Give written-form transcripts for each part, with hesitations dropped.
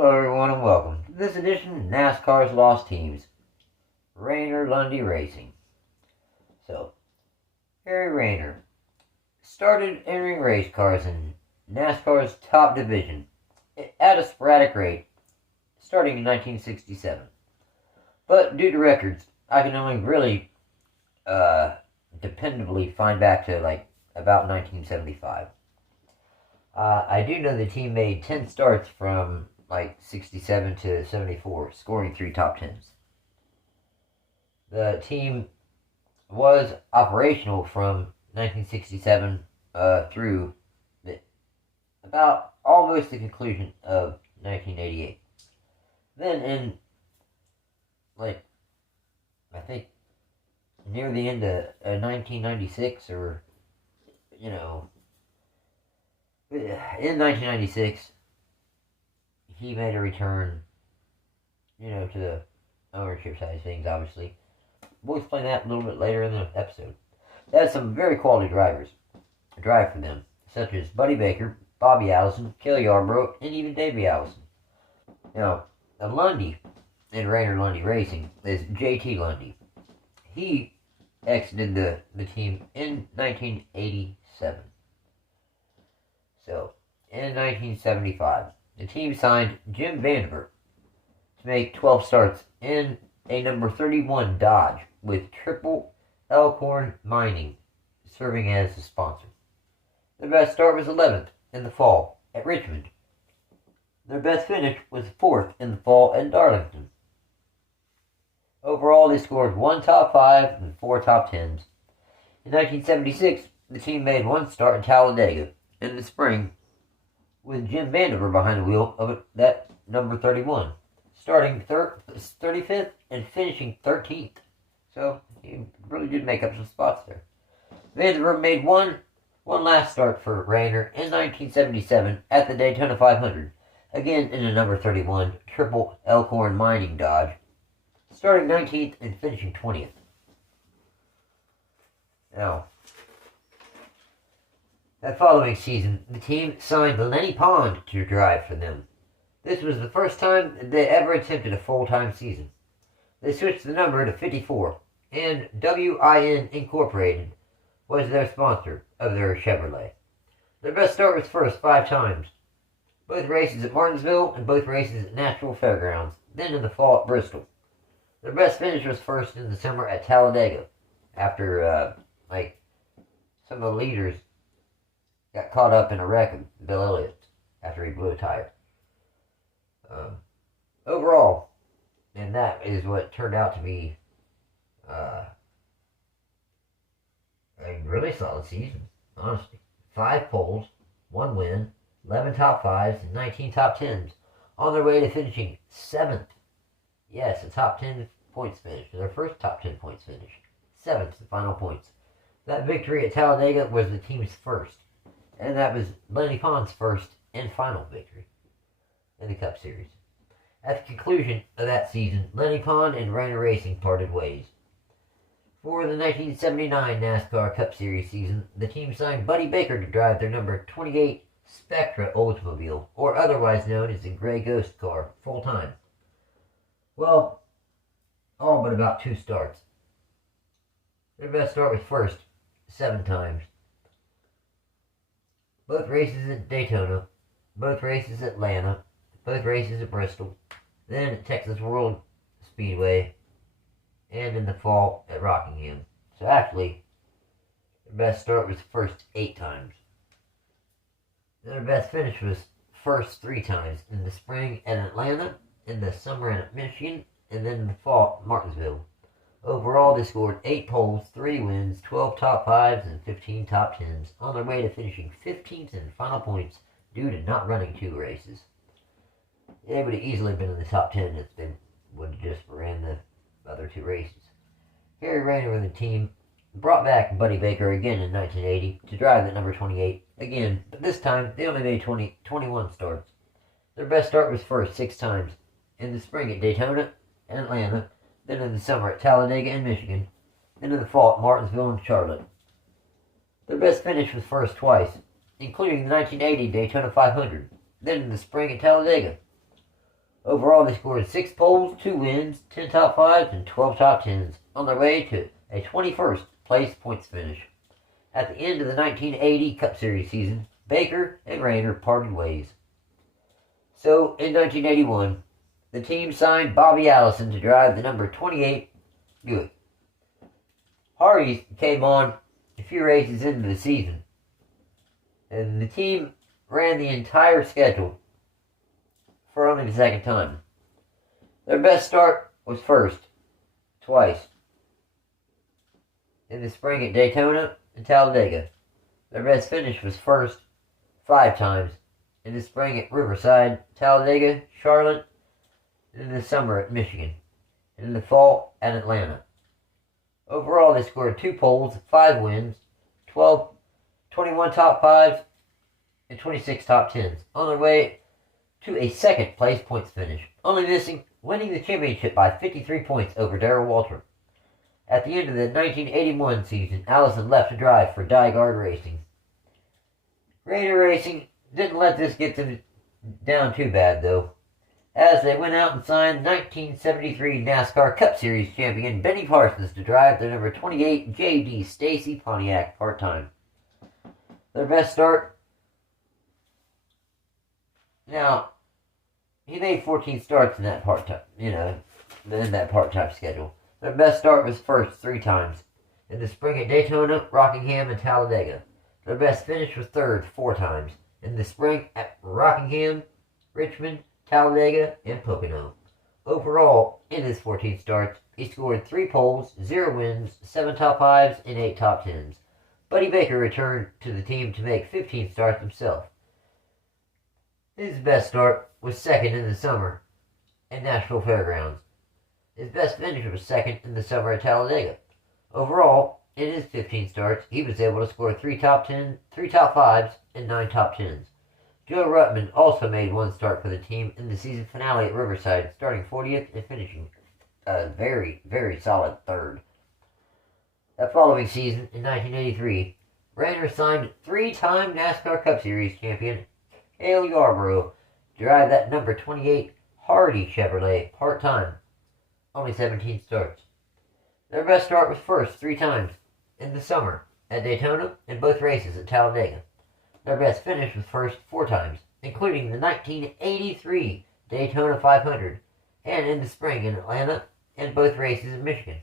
Hello everyone and welcome to this edition of NASCAR's Lost Teams, Ranier-Lundy Racing. So, Harry Ranier started entering race cars in NASCAR's top division at a sporadic rate starting in 1967. But due to records, I can only really dependably find back to about 1975. I do know the team made 10 starts from 67 to 74, scoring 3 top 10s. The team was operational from 1967 through about almost the conclusion of 1988. Then in, I think near the end of 1996, or, in 1996, he made a return, to the ownership side of things, obviously. We'll explain that a little bit later in the episode. They had some very quality drivers drive for them, such as Buddybaker, Bobbyallison, Cale Yarborough, and even Davey Allison. Now, Lundy in Ranier-Lundy Racing is JT Lundy. He exited the team in 1987. So, in 1975, the team signed Jim Vanderver to make 12 starts in a number 31 Dodge with Triple Elkhorn Mining serving as the sponsor. Their best start was 11th in the fall at Richmond. Their best finish was 4th in the fall at Darlington. Overall, they scored 1 top 5 and 4 top 10s. In 1976, the team made 1 start in Talladega in the spring, with Jim Vanderver behind the wheel of that number 31, starting 35th and finishing 13th. So he really did make up some spots there. Vanderver made one last start for Ranier in 1977 at the Daytona 500, again in the number 31 Triple Elkhorn Mining Dodge, starting 19th and finishing 20th. Now, that following season, the team signed Lenny Pond to drive for them. This was the first time they ever attempted a full-time season. They switched the number to 54, and WIN Incorporated was their sponsor of their Chevrolet. Their best start was first 5 times, both races at Martinsville and both races at Natural Fairgrounds, then in the fall at Bristol. Their best finish was first in the summer at Talladega, after some of the leaders got caught up in a wreck of Bill Elliott after he blew a tire. Overall, and that is what turned out to be a really solid season, honestly. 5 poles, 1 win, 11 top 5s, and 19 top 10s, on their way to finishing 7th. Yes, a top 10 points finish, their first top 10 points finish. 7th, the final points. That victory at Talladega was the team's first, and that was Lenny Pond's first and final victory in the Cup Series. At the conclusion of that season, Lenny Pond and Ranier Racing parted ways. For the 1979 NASCAR Cup Series season, the team signed Buddybaker to drive their number 28 Spectra Oldsmobile, or otherwise known as the Gray Ghost car, full-time. Well, all but about 2 starts. Their best start was first, 7 times. Both races at Daytona, both races at Atlanta, both races at Bristol, then at Texas World Speedway, and in the fall at Rockingham. So actually, their best start was first 8 times. Their best finish was first 3 times, in the spring at Atlanta, in the summer at Michigan, and then in the fall at Martinsville. Overall, they scored 8 poles, 3 wins, 12 top 5s, and 15 top 10s, on their way to finishing 15th in final points due to not running 2 races. They would have easily been in the top 10 if they would have just ran the other 2 races. Harry Ranier and the team brought back Buddybaker again in 1980 to drive the number 28 again, but this time they only made 21 starts. Their best start was first 6 times, in the spring at Daytona and Atlanta, then in the summer at Talladega and Michigan, then in the fall at Martinsville and Charlotte. Their best finish was first twice, including the 1980 Daytona 500, then in the spring at Talladega. Overall, they scored 6 poles, 2 wins, 10 top 5s, and 12 top 10s on their way to a 21st place points finish. At the end of the 1980 Cup Series season, Baker and Ranier parted ways. So, in 1981, the team signed Bobbyallison to drive the number 28 Buick. Hardy came on a few races into the season, and the team ran the entire schedule for only the second time. Their best start was first, twice, in the spring at Daytona and Talladega. Their best finish was first, 5 times, in the spring at Riverside, Talladega, Charlotte, and in the summer at Michigan, and in the fall at Atlanta. Overall, they scored 2 poles, 5 wins, 21 top 5s, and 26 top 10s on their way to a second place points finish, only winning the championship by 53 points over Darrell Waltrip. At the end of the 1981 season, Allison left to drive for Dyegard Racing. Raider Racing didn't let this get them down too bad, though, as they went out and signed 1973 NASCAR Cup Series champion Benny Parsons to drive their number 28 J.D. Stacy Pontiac part-time. Their best start. Now, he made 14 starts in that part-time, in that part-time schedule. Their best start was first 3 times, in the spring at Daytona, Rockingham, and Talladega. Their best finish was third 4 times, in the spring at Rockingham, Richmond, Talladega, and Pocono. Overall, in his 14 starts, he scored 3 poles, 0 wins, 7 top 5s, and 8 top 10s. Buddybaker returned to the team to make 15 starts himself. His best start was second in the summer at Nashville Fairgrounds. His best finish was second in the summer at Talladega. Overall, in his 15 starts, he was able to score 3 top 5s, and 9 top 10s. Joe Ruttman also made 1 start for the team in the season finale at Riverside, starting 40th and finishing a very, very solid 3rd. That following season, in 1983, Ranier signed 3-time NASCAR Cup Series champion Cale Yarborough to drive that number 28 Hardy Chevrolet part-time, only 17 starts. Their best start was first 3 times, in the summer at Daytona and both races at Talladega. Their best finish was first 4 times, including the 1983 Daytona 500, and in the spring in Atlanta and both races in Michigan.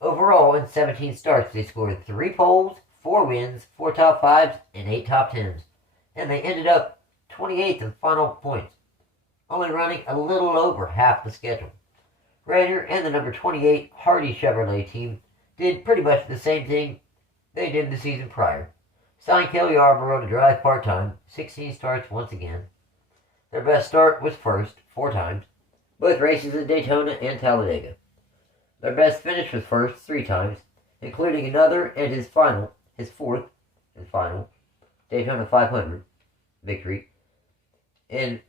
Overall, in 17 starts, they scored 3 poles, 4 wins, 4 top 5s, and 8 top 10s, and they ended up 28th in final points, only running a little over half the schedule. Ranier and the number 28 Hardy Chevrolet team did pretty much the same thing they did the season prior. Signed Cale Yarborough to drive part-time, 16 starts once again. Their best start was first, 4 times, both races at Daytona and Talladega. Their best finish was first 3 times, including another and his 4th and final, Daytona 500 victory in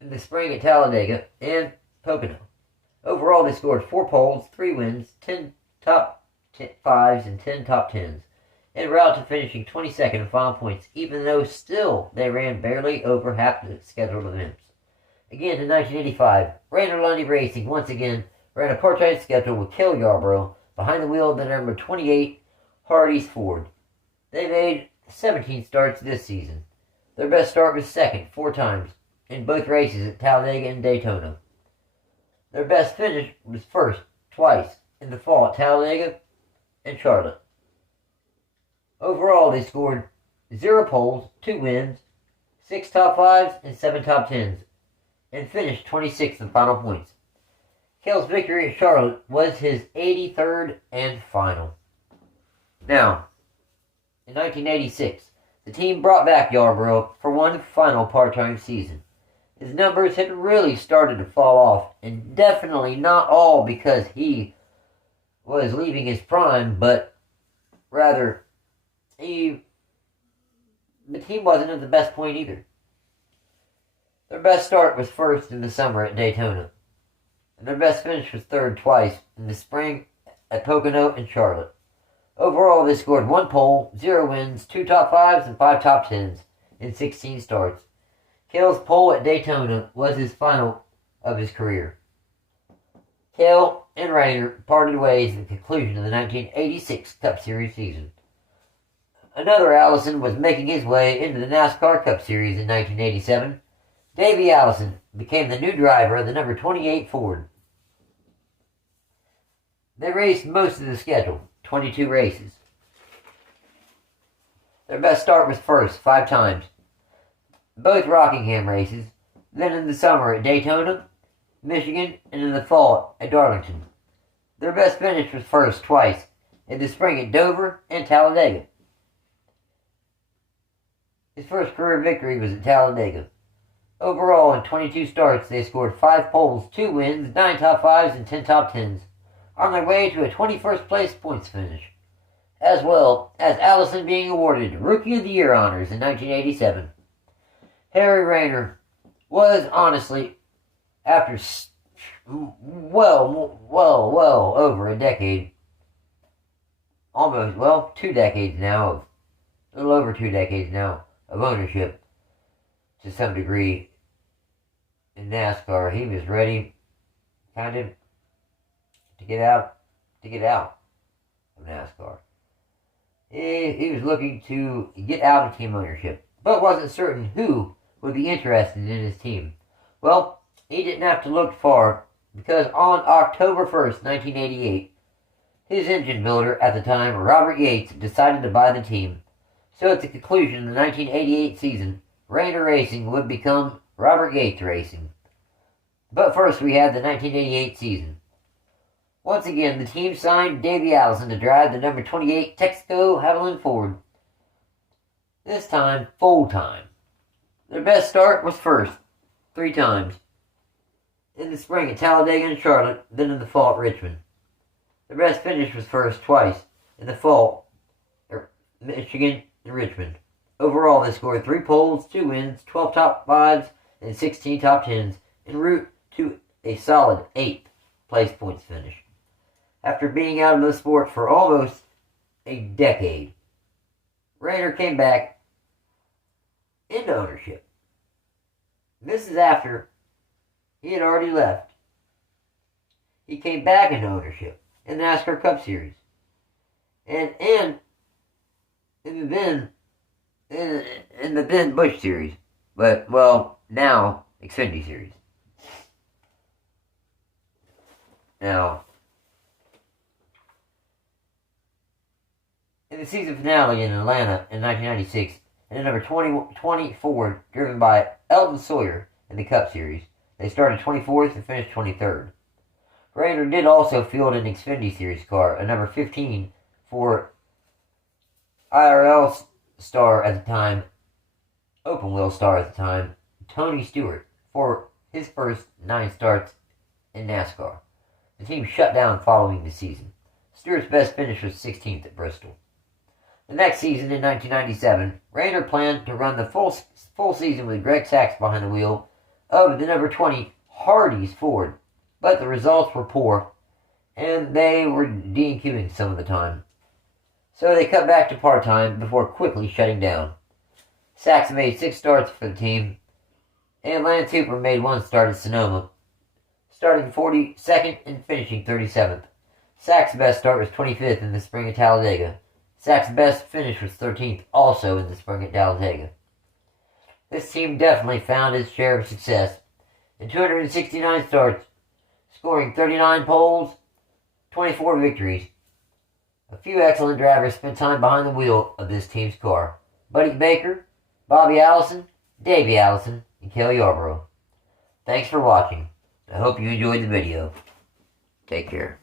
the spring at Talladega and Pocono. Overall, they scored 4 poles, 3 wins, 10 top 5s, and 10 top 10s, en route to finishing 22nd in final points, even though still they ran barely over half the scheduled events. Again, in 1985, Ranier-Lundy Racing once again ran a part-time schedule with Cale Yarborough behind the wheel of the number 28 Hardy's Ford. They made 17 starts this season. Their best start was second 4 times, in both races at Talladega and Daytona. Their best finish was first twice, in the fall at Talladega and Charlotte. Overall, they scored 0 poles, 2 wins, 6 top 5s, and 7 top 10s, and finished 26th in final points. Cale's victory at Charlotte was his 83rd and final. Now, in 1986, the team brought back Yarborough for one final part-time season. His numbers had really started to fall off, and definitely not all because he was leaving his prime, but rather the team wasn't at the best point either. Their best start was first in the summer at Daytona, and their best finish was third twice in the spring at Pocono and Charlotte. Overall, they scored 1 pole, 0 wins, 2 top 5s, and 5 top 10s in 16 starts. Cale's pole at Daytona was his final of his career. Cale and Ranier parted ways at the conclusion of the 1986 Cup Series season. Another Allison was making his way into the NASCAR Cup Series in 1987. Davey Allison became the new driver of the number 28 Ford. They raced most of the schedule, 22 races. Their best start was first, 5 times. Both Rockingham races, then in the summer at Daytona, Michigan, and in the fall at Darlington. Their best finish was first twice, in the spring at Dover and Talladega. His first career victory was at Talladega. Overall, in 22 starts, they scored 5 poles, 2 wins, 9 top 5s, and 10 top 10s, on their way to a 21st place points finish, as well as Allison being awarded Rookie of the Year honors in 1987. Harry Rayner was honestly, after well over a decade, 2 decades now, a little over 2 decades now, of ownership to some degree in NASCAR, he was ready kind of to get out of NASCAR. He was looking to get out of team ownership, but wasn't certain who would be interested in his team. Well, he didn't have to look far, because on October 1st, 1988, his engine builder at the time, Robert Yates, decided to buy the team. So at the conclusion of the 1988 season, Rayner Racing would become Robert Yates Racing. But first we had the 1988 season. Once again, the team signed Davey Allison to drive the number 28 Texaco Havoline Ford. This time, full-time. Their best start was first, 3 times. In the spring at Talladega and Charlotte, then in the fall at Richmond. Their best finish was first twice, in the fall at Michigan and Richmond. Overall, they scored 3 poles, 2 wins, 12 top 5s, and 16 top 10s, en route to a solid 8th place points finish. After being out of the sport for almost a decade, Rayner came back into ownership. This is after he had already left. He came back into ownership in the NASCAR Cup Series. And in the then Busch Series. But, well, now Xfinity Series. Now, in the season finale in Atlanta in 1996, in the number 20 Ford, driven by Elton Sawyer in the Cup Series, they started 24th and finished 23rd. Rayner did also field an Xfinity Series car, a number 15 for IRL star at the time, open wheel star at the time, Tony Stewart, for his first 9 starts in NASCAR. The team shut down following the season. Stewart's best finish was 16th at Bristol. The next season, in 1997, Rayner planned to run the full season with Greg Sachs behind the wheel of the number 20 Hardee's Ford, but the results were poor, and they were DNQing some of the time. So they cut back to part-time before quickly shutting down. Sachs made 6 starts for the team, and Lance Hooper made 1 start at Sonoma, starting 42nd and finishing 37th. Sachs' best start was 25th in the spring at Talladega. Sachs' best finish was 13th, also in the spring at Talladega. This team definitely found its share of success in 269 starts, scoring 39 poles, 24 victories. A few excellent drivers spent time behind the wheel of this team's car. Buddybaker, Bobbyallison, Davey Allison, and Cale Yarborough. Thanks for watching. I hope you enjoyed the video. Take care.